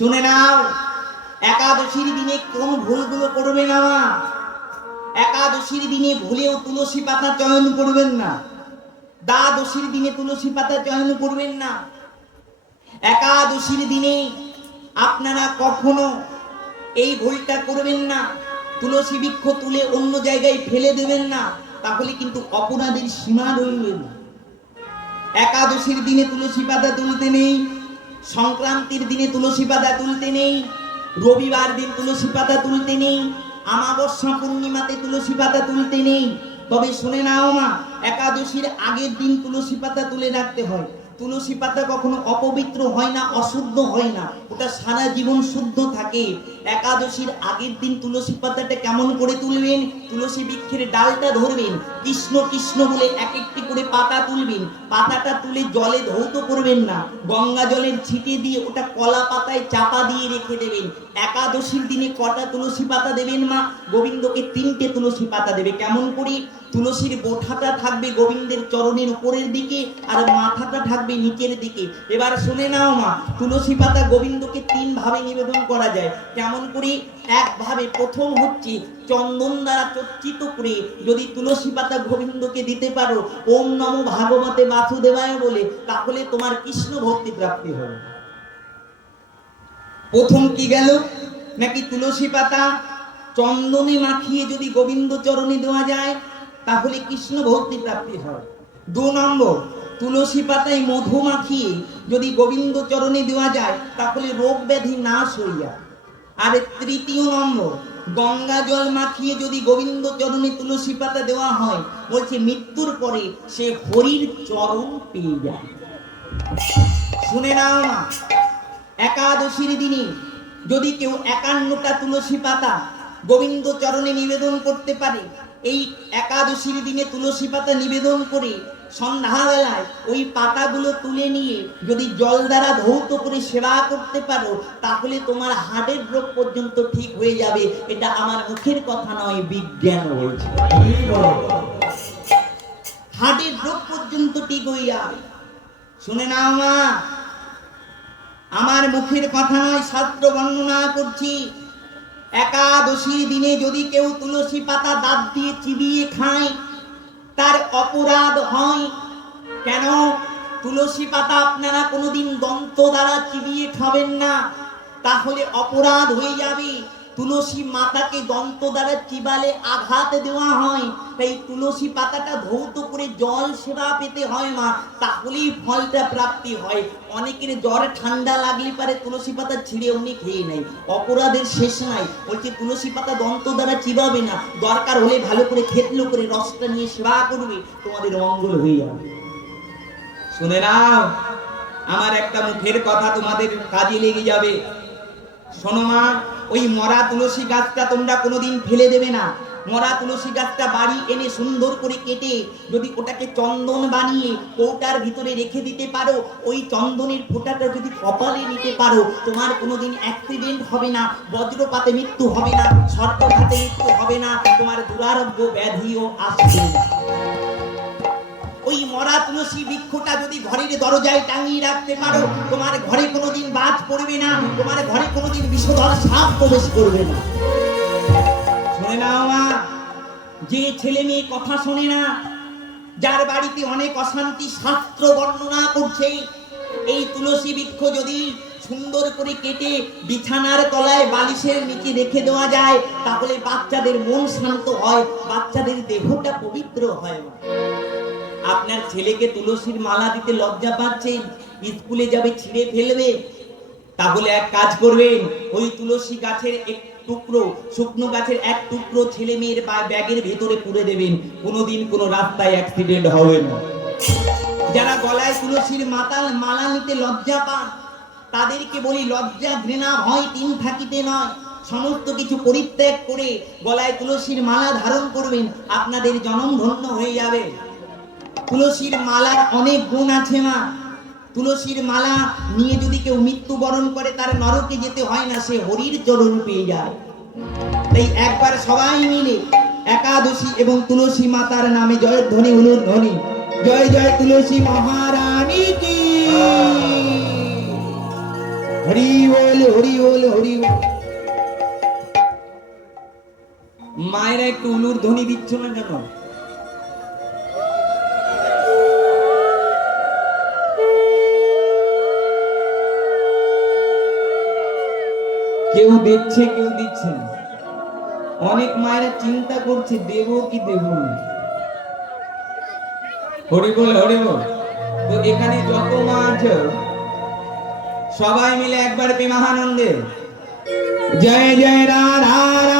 শুনে নাও, একাদশীর দিনে কোন ভুলগুলো করবে না মা। একাদশীর দিনে ভুলেও তুলসী পাতা চয়ন করবেন না। দ্বাদশীর দিনে তুলসী পাতা চয়ন করবেন না। একাদশীর দিনে আপনারা কখনো এই ভুলটা করবেন না। তুলসী বৃক্ষ তুলে অন্য জায়গায় ফেলে দেবেন না, তাহলে কিন্তু অপরাধের সীমা রইবে না। একাদশীর দিনে তুলসী পাতা তুলতে নেই সংক্রান্তির দিনে তুলসী পাতা তুলতে নেই, রবিবার দিন তুলসী পাতা তুলতে নেই আমাবস্যা পূর্ণিমাতে তুলসী পাতা তুলতে নেই। তবে শুনে নাও মা, একাদশীর আগের দিন তুলসী পাতা তুলে রাখতে হয়। তুলসী পাতা কখনো অপবিত্র হয় না, অশুদ্ধ হয় না। ওটা সারা জীবন শুদ্ধ থাকে। একাদশীর আগের দিন তুলসী পাতাটা কেমন করে তুলবেন? তুলসী বৃক্ষের ডালটা ধরবেন। কৃষ্ণ কৃষ্ণ বলে এক একটি করে পাতা তুলবেন। পাতাটা তুলে জলে ধৌত করবেন না। গঙ্গা জলের ছিটে দিয়ে ওটা কলা পাতায় চাপা দিয়ে রেখে দেবেন। একাদশীর দিনে কটা তুলসী পাতা দেবেন মা? গোবিন্দকে তিনটে তুলসী পাতা দেবে। কেমন করে? তুলসীর বোঠাটা থাকবে গোবিন্দের চরণের উপরের দিকে আর মাথাটা থাকবে নিচের দিকে। এবার শুনে নাও মা, তুলসী পাতা গোবিন্দকে তিন ভাবে নিবেদন করা যায়। কেমন করে? এক ভাবে। প্রথম হচ্ছে চন্দন দ্বারা চর্চিত করে যদি তুলসী পাতা গোবিন্দকে দিতে পারো, ওম নম ভাগবতে বাসুদেবায় বলে, তাহলে তোমার কৃষ্ণ ভক্তি প্রাপ্তি হবে। প্রথম কি গেল? নাকি তুলসী পাতা চন্দনে মাখিয়ে যদি গোবিন্দ চরণে দেওয়া যায়, তাহলে কৃষ্ণ ভক্তি প্রাপ্তি হয়। দু নম্বর, তুলসী পাতায় মধু মাখিয়ে যদি গোবিন্দ চরণে দেওয়া যায়, তাহলে রোগ ব্যাধি হয়ে যায় আর তৃতীয় নম্বর, গঙ্গা জল মাখিয়ে যদি গোবিন্দ চরণে তুলসী পাতা দেওয়া হয়, বলছে মৃত্যুর পরে সে হরির চরণ পেয়ে যায়। শুনে নাও না একাদশীর দিনে যদি কেউ একান্নটা তুলসী পাতা গোবিন্দ চরণে নিবেদন করতে পারে, এই একাদশীর দিনে তুলসী পাতা নিবেদন করে সন্ধ্যাবেলায় ওই পাতাগুলো তুলে নিয়ে যদি জল দ্বারা ধৌত করে সেবা করতে পারো, তাহলে তোমার হার্টের রোগ পর্যন্ত ঠিক হয়ে যাবে। এটা আমার মুখের কথা নয়, বিজ্ঞান বলছে। হার্টের রোগ পর্যন্ত ঠিক হয়ে যাবে। শুনে নাও মা। আমার মুখের কথা নয়, শাস্ত্র বর্ণনা করছি। একাদশীর দিনে যদি কেউ তুলসী পাতা দাঁত দিয়ে চিবিয়ে খায়, তার অপরাধ হয়। কেন? তুলসী পাতা আপনারা কোনোদিন দন্ত দ্বারা চিবিয়ে খাবেন না, তাহলে অপরাধ হয়ে যাবে। তুলসী মাতাকে দন্ত দ্বারা চিবালে আঘাত দেওয়া হয়। তাই তুলসী পাতাটা ধৌত করে জল সেবা পেতে হয় মা, তাহলেই ফলটা প্রাপ্তি হয়। অনেকের জ্বর ঠান্ডা লাগলে পারে তুলসী পাতা ছিঁড়ে উনি খেয়ে নেয়। অপরাধের শেষ নাই, বলছে তুলসী পাতা দন্ত দ্বারা চিবাবে না। দরকার হলে ভালো করে খেতলো করে রসটা নিয়ে সেবা করবে, তোমাদের মঙ্গল হয়ে যাবে। শুনে নাও, আমার একটা মুখের কথা তোমাদের কাজে লেগে যাবে। শোনো মা ওই মরা তুলসী গাছটা তোমরা কোনোদিন ফেলে দেবে না। মরা তুলসী গাছটা বাড়ি এনে সুন্দর করে কেটে যদি ওটাকে চন্দন বানিয়ে কৌটার ভিতরে রেখে দিতে পারো, ওই চন্দনের ফোঁটাটা যদি কপালে নিতে পারো, তোমার কোনোদিন অ্যাক্সিডেন্ট হবে না, বজ্রপাতে মৃত্যু হবে না সর্পঘাতে মৃত্যু হবে না, তোমার দুরারোগ্য ব্যাধিও আসবে না। ওই মরা তুলসী বৃক্ষটা যদি ঘরের দরজায় টাঙিয়ে রাখতে পারো, তোমার ঘরে কোনোদিন বাদ পড়বে না, তোমার ঘরে কোনোদিন বিষধর সাপ প্রবেশ করবে না। শুনে নাও মা, যে ছেলে মেয়ে কথা শোনে না, যার বাড়িতে অনেক অশান্তি শাস্ত্র বর্ণনা করছে, এই তুলসী বৃক্ষ যদি সুন্দর করে কেটে বিছানার তলায় বালিশের নিচে রেখে দেওয়া যায়, তাহলে বাচ্চাদের মন শান্ত হয়, বাচ্চাদের দেহটা পবিত্র হয় আপনার ছেলেকে তুলসীর মালা দিতে লজ্জা পাচ্ছেন স্কুলে যাবে, ছিঁড়ে ফেলবে। তাহলে এক কাজ করবেন, ওই তুলসী গাছের এক টুকরো, শুকনো গাছের এক টুকরো ছেলে মেয়ের বা ব্যাগের ভেতরে পুরে দেবেন। কোনোদিন কোনো রাস্তায় অ্যাক্সিডেন্ট হবে না। যারা গলায় তুলসীর মাতাল মালা নিতে লজ্জা পান, তাদেরকে বলি লজ্জা, ঘৃণা, ভয় তিন থাকিতে নয়। সমস্ত কিছু পরিত্যাগ করে গলায় তুলসীর মালা ধারণ করবেন, আপনাদের জনম ধন্য হয়ে যাবে। তুলসীর মালার অনেক গুণ আছে মা। তুলসীর মালা নিয়ে যদি কেউ মৃত্যুবরণ করে, তার নরকে যেতে হয় না, সে হরির চরণ পেয়ে যায়। তাই একবার সবাই মিলে একাদশী এবং তুলসী মাতার নামে জয় ধ্বনি হল ধ্বনি জয় জয় তুলসী মহারানী কি? হরি বল হরি বল, হরি মায়েরা একটু উলুর ধ্বনি দিচ্ছ না কেন? কেউ দিচ্ছে কেউ দিচ্ছে না। অনেক মায়েরা চিন্তা করছে, দেব কি দেব না। হরি বল হরি বল। তো এখানে যত মা আছে, সবাই মিলে একবার প্রেমানন্দে জয় জয় রাধা।